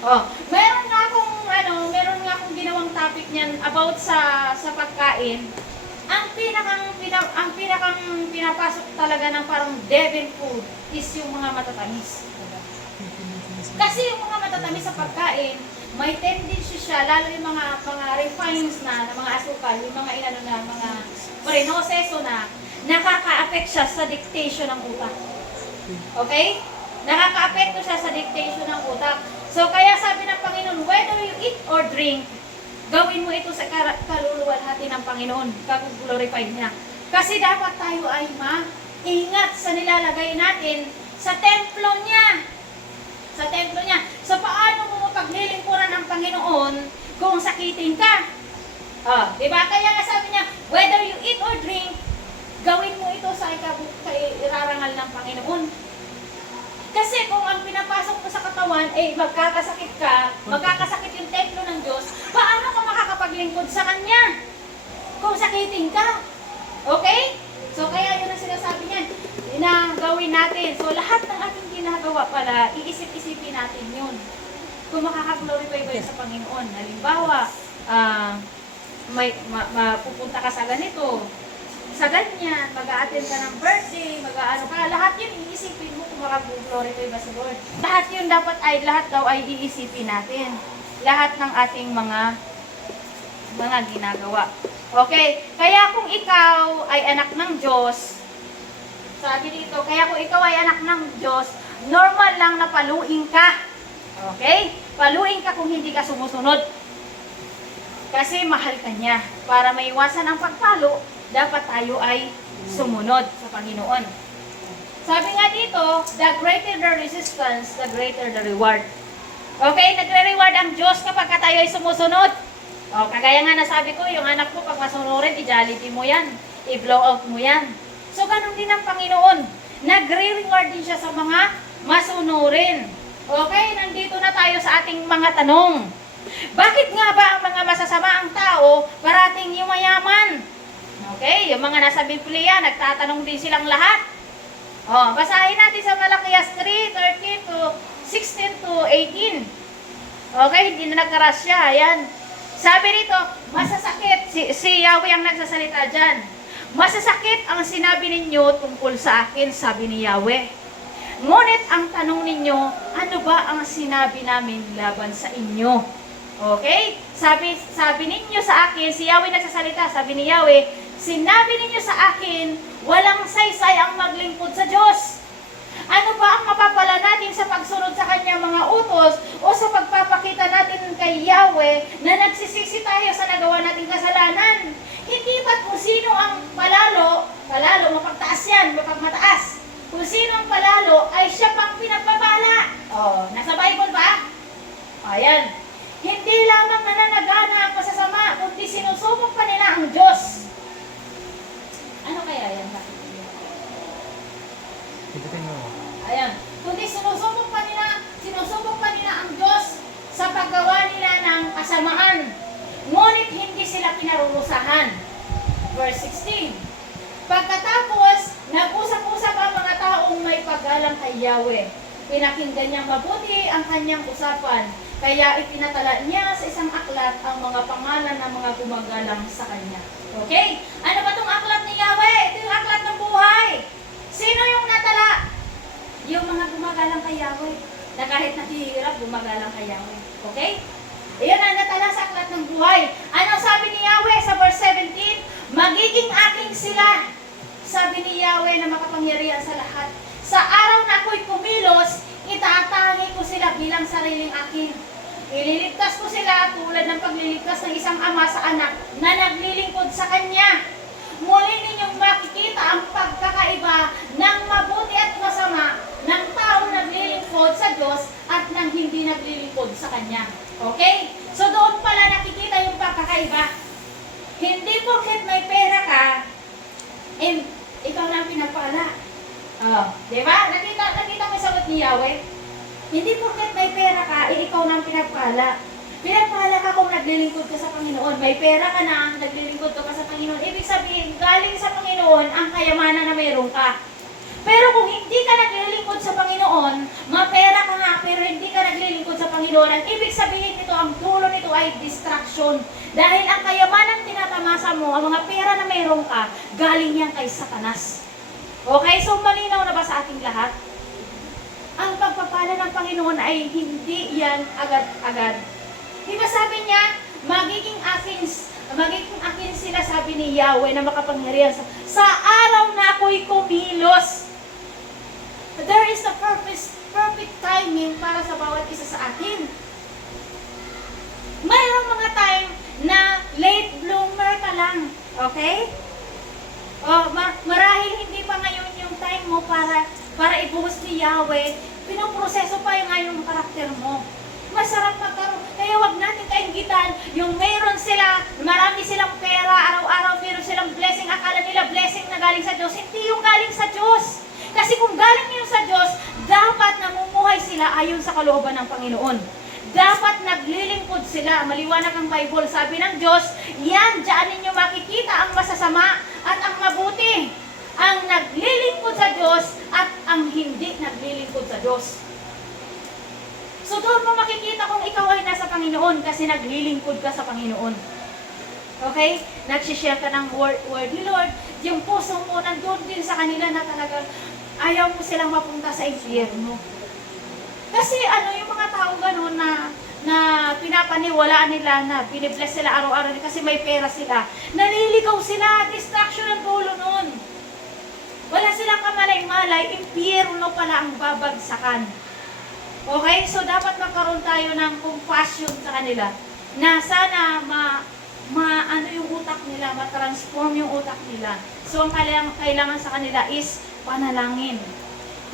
Oh, meron nga akong ginawang topic niyan about sa pagkain. Ang pinakang pinapasok talaga ng parang devil food is yung mga matatamis. Kasi yung mga matatamis sa pagkain, may tendency siya, lalo yung mga refines na mga asukal, yung mga mga prenoseso na nakaka-affect siya sa dictation ng utak. Okay? Nakaka-apekto siya sa dictation ng utak. So, kaya sabi ng Panginoon, whether you eat or drink, gawin mo ito sa kaluluwalhati ng Panginoon, kag-glorify niya. Kasi dapat tayo ay maingat sa nilalagay natin sa templo niya. Sa templo niya. So, paano mo mapaglilingkuran ng Panginoon kung sakitin ka? Diba? Kaya nga sabi niya, whether you eat or drink, gawin mo ito sa irarangal ng Panginoon. Kasi kung ang pinapasok mo sa katawan, magkakasakit ka, magkakasakit yung templo ng Diyos, paano ka makakapaglingkod sa Kanya? Kung sakitin ka. Okay? So, kaya yun ang sinasabi niyan, na gawin natin. So, lahat ng ating ginagawa pala, iisip-isipin natin yun. Kung makakaglorify ba yun sa Panginoon. Halimbawa, mapupunta ka sa ganito, sa ganyan, mag-a-attend ka ng birthday, mag-aano ka, lahat yun iisipin mo kung makag-glorify ba si Lord. Lahat yun lahat daw ay iisipin natin. Lahat ng ating mga ginagawa. Okay, kaya kung ikaw ay anak ng Diyos, sabi dito, kaya kung ikaw ay anak ng Diyos, normal lang na paluin ka. Okay? Paluin ka kung hindi ka sumusunod. Kasi mahal ka niya. Para maiwasan ang pagpalo, dapat tayo ay sumunod sa Panginoon. Sabi nga dito, the greater the resistance, the greater the reward. Okay, nagre-reward ang Diyos kapag tayo ay sumusunod. O, kagaya nga nasabi ko, yung anak mo, pag masunurin, i-jollibee mo yan, i-blow out mo yan. So, ganun din ang Panginoon. Nagre-reward din siya sa mga masunurin. Okay, nandito na tayo sa ating mga tanong. Bakit nga ba ang mga masasamaang tao parating yumayaman? Okay, yung mga nasa Biblia, nagtatanong din silang lahat. Basahin natin sa Malakias 3:13 to 16 to 18. Okay, hindi na nagkarasya. Ayan. Sabi rito, masasakit. Si Yahweh ang nagsasalita dyan. Masasakit ang sinabi ninyo tungkol sa akin, sabi ni Yahweh. Ngunit ang tanong ninyo, ano ba ang sinabi namin laban sa inyo? Okay? Sabi ninyo sa akin, si Yahweh nagsasalita, sabi ni Yahweh, sinabi ninyo sa akin, walang saysay ang maglingkod sa Diyos. Ano ba ang mapapala natin sa pagsunod sa kanyang mga utos o sa pagpapakita natin kay Yahweh na nagsisisi tayo sa nagawa nating kasalanan? Hindi ba't kung sino ang palalo, mapagtaas yan, mapagmataas. Kung sino ang palalo, ay siya pang pinagpapala. Nasa Bible ba? Ayan. Hindi lamang nananagana ang pasasama, kundi sinusubok pa nila ang Diyos. Ano kaya yan? Ito sila pinarurusahan. Verse 16. Pagkatapos, nag-usap-usap ang mga taong may paggalang kay Yahweh. Pinakinggan niyang mabuti ang kanyang usapan. Kaya itinatala niya sa isang aklat ang mga pangalan ng mga gumagalang sa kanya. Okay? Ano ba itong aklat ni Yahweh? Ito yung aklat ng buhay. Sino yung natala? Yung mga gumagalang kay Yahweh. Na kahit naghihirap, gumagalang kay Yahweh. Okay? Iyan ang natala sa aklat ng buhay. Ano sabi ni Yahweh sa verse 17? Magiging aking sila. Sabi ni Yahweh na makapangyarihan sa lahat. Sa araw na ako'y kumilos, itatangi ko sila bilang sariling akin. Ililigtas ko sila tulad ng pagliligtas ng isang ama sa anak na naglilingkod sa kanya. Muli ninyong makikita ang pagkakaiba ng mabuti at masama ng taong naglilingkod sa Diyos at ng hindi naglilingkod sa Kanya. Okay? So doon pala nakikita yung pagkakaiba. Hindi porket may pera ka, ikaw na ang pinapala. Diba? Nakita mo yung sagot ni Yahweh? Hindi porket may pera ka, ikaw na ang pinagpala. Pinagpala ka kung naglilingkod ka sa Panginoon. May pera ka na, naglilingkod ka sa Panginoon. Ibig sabihin, galing sa Panginoon ang kayamanan na mayroon ka. Pero kung hindi ka naglilingkod sa Panginoon, mapera ka nga, pero hindi ka naglilingkod sa Panginoon, ang ibig sabihin nito, ang dulo nito ay distraction. Dahil ang kayamanan tinatamasa mo, ang mga pera na mayroon ka, galing yan kay Satanas. Okay, so malinaw na ba sa ating lahat? Ang pagpapala ng Panginoon ay hindi yan agad-agad. Diba sabi niya, magiging akin sila, sabi ni Yahweh na makapangyarihan sa araw na ako'y kumilos. There is the perfect timing para sa bawat isa sa atin. Mayroong mga time na late bloomer ka lang. Okay? Marahil hindi pa ngayon yung time mo para ibuhos ni Yahweh. Pinoproseso pa yung karakter mo. Masarap magkaroon. Kaya wag natin kainggitan yung meron sila, marami silang pera, araw-araw meron silang blessing, akala nila blessing na galing sa Diyos. Hindi yung galing sa Diyos. Kasi kung galing yun sa Diyos, dapat namumuhay sila ayon sa kalooban ng Panginoon. Dapat naglilingkod sila. Maliwanag ang Bible. Sabi ng Diyos, yan, diyan ninyo makikita ang masasama at ang mabuti. Ang naglilingkod sa Diyos at ang hindi naglilingkod sa Diyos. So doon mo makikita kung ikaw ay nasa Panginoon kasi naglilingkod ka sa Panginoon. Okay? Nagsishare ka ng word ni Lord. Yung puso mo nandun din sa kanila na talagang ayaw mo silang mapunta sa impyerno. Kasi yung mga tao ganun na pinapaniwalaan nila na binibless sila araw-araw kasi may pera sila. Naliligaw sila. Distraction ang dulo nun. Wala silang kamalay-malay. Impyerno pala ang babagsakan. Okay? So, dapat magkaroon tayo ng compassion sa kanila na sana ano yung utak nila, ma-transform yung utak nila. So, ang kailangan sa kanila is panalangin.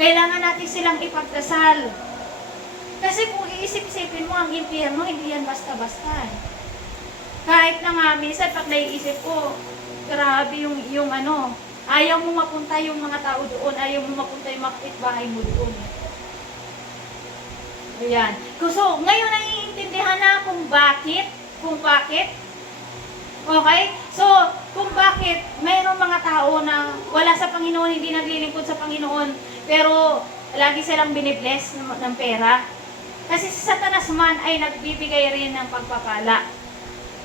Kailangan natin silang ipagdasal. Kasi kung iisip-isipin mo ang impyerno, hindi yan basta-basta. Kahit na nga, minsan pag naiisip ko, grabe yung ayaw mo mapunta yung mga tao doon, ayaw mo mapunta yung makapitbahay mo doon. Ayan. So, ngayon naiintindihan na kung bakit. Okay? So, kung bakit mayroong mga tao na wala sa Panginoon, hindi naglilingkod sa Panginoon, pero lagi silang binibless ng pera. Kasi si Satanas man ay nagbibigay rin ng pagpapala.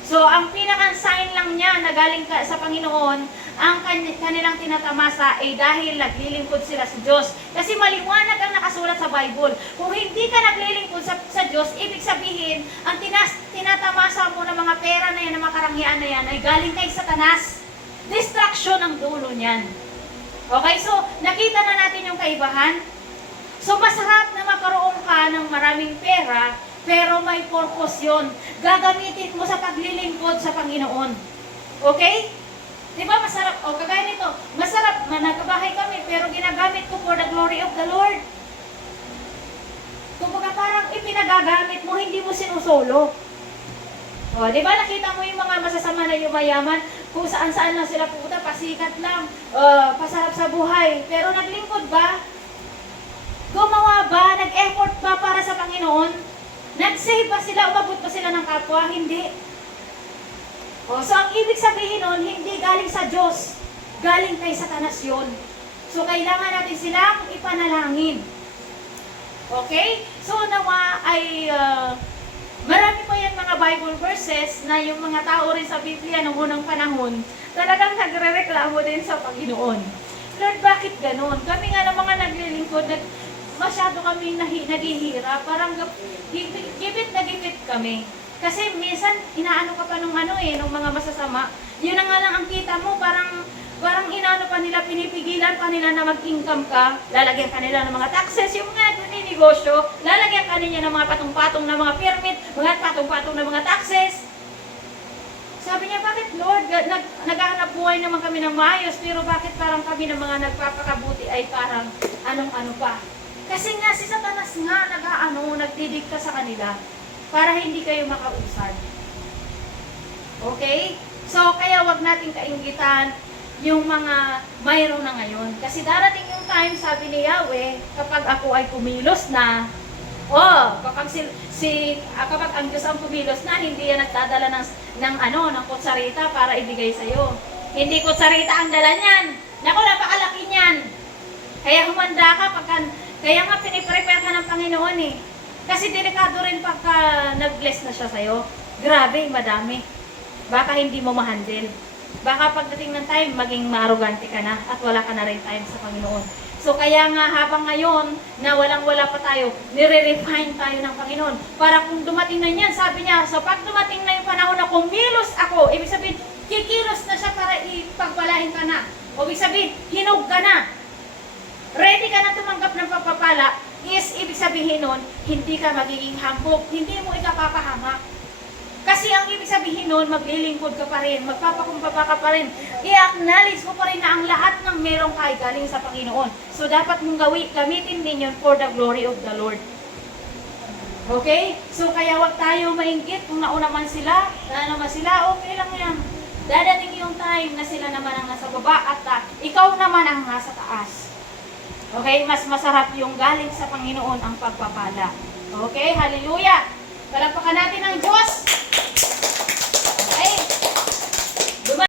So, ang pinaka-sign lang niya na galing sa Panginoon, ang kanilang tinatamasa ay dahil naglilingkod sila sa Diyos. Kasi maliwanag ang nakasulat sa Bible. Kung hindi ka naglilingkod sa Diyos, ibig sabihin, ang tinatamasa mo ng mga pera na yan, ng mga karangyaan na yan, ay galing kay Satanas. Distraction ang dulo niyan. Okay, so, nakita na natin yung kaibahan. So, masarap na magkaroon ka ng maraming pera, pero may purpose yun. Gagamitin mo sa paglilingkod sa Panginoon. Okay? Diba masarap? O, kagaya nito. Masarap, nagkabahay kami, pero ginagamit ko for the glory of the Lord. Kumbaga parang ipinagagamit mo, hindi mo sinusolo. O, diba nakita mo yung mga masasama na yumayaman, kung saan-saan lang sila pupunta, pasikat lang, pasarap sa buhay. Pero naglingkod ba? Gumawa ba? Nag-effort ba para sa Panginoon? Nag-save ba sila? Umabot ba sila ng kapwa? Hindi. O, so ang ibig sabihin nun, hindi galing sa Diyos. Galing kay Satanas yun. So, kailangan natin silang ipanalangin. Okay? So, nawa ay marami pa yan mga Bible verses na yung mga tao rin sa Biblia noong unang panahon, talagang nagre-reklamo din sa Panginoon. Lord, bakit ganon? Kami nga ng mga naglilingkod, masyado kami naghihira, parang gipit na gipit kami. Kasi minsan, inaano ka pa nung nung mga masasama. Yun na nga lang ang kita mo, parang inaano pa nila, pinipigilan pa nila na mag-income ka, lalagyan ka nila ng mga taxes, yung mga negosyo, lalagyan ka nila ng mga patong-patong na mga permit, mga patong-patong na mga taxes. Sabi niya, bakit Lord, naghahanap buhay naman kami ng maayos, pero bakit parang kami ng mga nagpapakabuti ay parang anong-ano pa? Kasi nga si Satanas nga nagdidikta sa kanila para hindi kayo makausad. Okay? So, kaya wag nating kainggitan yung mga mayroon na ngayon. Kasi darating yung time, sabi ni Yahweh, kapag ako ay kumilos na, kapag kapag ang Diyos ang kumilos na, hindi yan nagdadala ng kutsarita para ibigay sa'yo. Hindi kutsarita ang dala niyan. Naku, napakalaki niyan. Kaya humanda ka, kaya nga piniprepare ka ng Panginoon eh. Kasi delikado rin pagka nag-bless na siya sa'yo. Grabe, madami. Baka hindi mo ma-handle. Baka pagdating ng time, maging maarugante ka na at wala ka na rin time sa Panginoon. So kaya nga habang ngayon na walang-wala pa tayo, nire-refine tayo ng Panginoon. Para kung dumating na yan, sabi niya, so pag dumating na yung panahon na kumilos ako, ibig sabihin, kikilos na siya para ipagpalain ka na. O ibig sabihin, hinog ka na. Ready ka na tumanggap ng pagpapala, ibig sabihin nun, hindi ka magiging hambog, hindi mo ikapapahamak. Kasi ang ibig sabihin nun, maglilingkod ka pa rin, magpapakumbaba ka pa rin, i-acknowledge mo pa rin na ang lahat ng merong kay galing sa Panginoon. So dapat mong gamitin din yun for the glory of the Lord. Okay? So kaya wag tayo mainggit kung nauna man sila, okay lang yan. Dadating yung time na sila naman ang nasa baba at ikaw naman ang nasa taas. Okay? Mas masarap yung galing sa Panginoon ang pagpapala. Okay? Hallelujah! Palakpakan natin ang Diyos!